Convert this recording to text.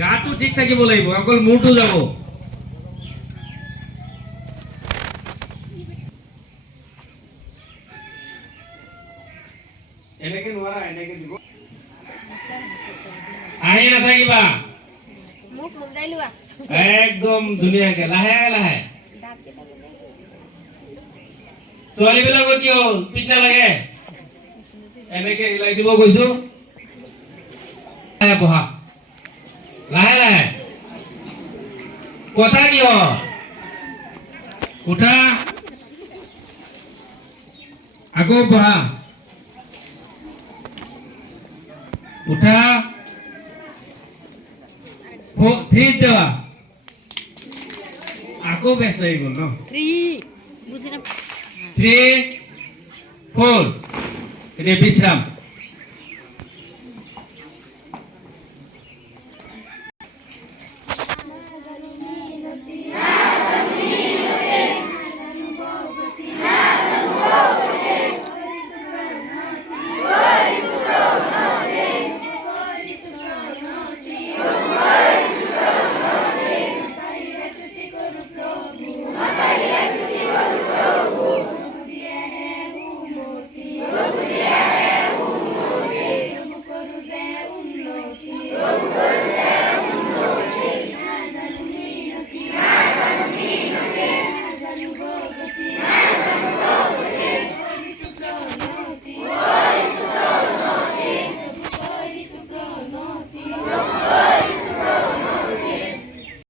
গাটো ঠিক থাকিব লাগিব অকল মূৰটো যাব এনেকে নোৱাৰা এনেকে দিব আহি নাথাকিবা মুখ মুন্দাই লোৱা একদম ধুনীয়াকে লাহে লাহে ছোৱালীবিলাকৰ কি হ'ল পিঠা লাগে এনেকে হিলাই দিব গৈছো বহা লাহে লাহে কথা কি হ'ল উঠা আকৌ বহা উঠা ঠিক যাবা আকৌ বেশ লাগি গ'ল ন 3 বুঝি না 3 4 এটা বিশ্রাম